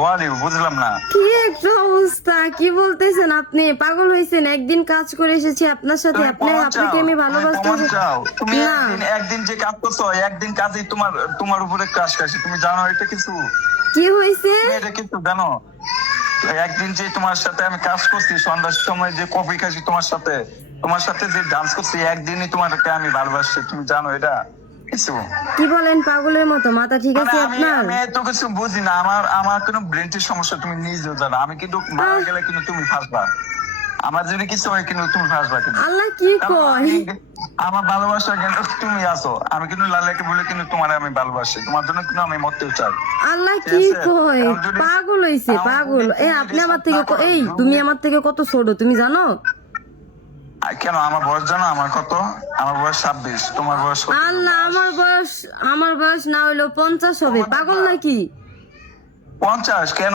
ওয়ালি বুঝলাম না। কি একটা অবস্থা, কি বলতেছেন আপনি? পাগল হয়েছেন? একদিন কাজ করে এসেছি আপনার সাথে, তুমি প্রমাণ আপনাকে চাও, আমি তুমি ভালোবাসতে প্রমাণ চাও। তুমি না। একদিন যে কাজ করছো, একদিন কাজেই তোমার উপরে ক্রাশ খাইছে। তুমি জানো এটা কিছু? কি হয়েছে? তুমি এটা কিছু জানো? একদিন যে তোমার সাথে আমি কাজ করছি, সন্ধ্যার সময় যে কফি খাইছি তোমার সাথে যে ডান্স করছি, একদিনই তোমাকে আমি ভালোবাসছি। তুমি জানো এটা কিছু? কি বলেন পাগলের মতো? মাথা ঠিক মানে আছে আমি আপনার? আমি এত কিছু বুঝি না। আমার কোনো ব্রেনের সমস্যা তুমি নিজেও জানো। আমি কিন্তু মারা গেলে কিন্তু তুমি ফাঁসবা। আমার যদি কিছু হয় কিন্তু তুমি ফাঁসবা কিন্তু। আল্লাহ কি কারণ কয়? আমার ভালোবাসা কিন্তু তুমি আছো। আমি কিন্তু লালাকে বলে কিন্তু তোমার আমি ভালোবাসি। তোমার জন্য কিন্তু আমি মরতেও চাই। আল্লাহ ঠিক কি আছে? কয়? এখন যদি পাগল হইছে, এখন পাগল। যদি তুমি আপনি আমার respect থেকে না করো, তুমি আমার থেকে কত ছোট তুমি জানো? কেন আমার বয়স জানো? আমার কত? আমার বয়স 26। তোমার বয়স কত? আল্লাহ, আমার বয়স না হইলেও 50 হবে। পাগল নাকি? 50 কেন?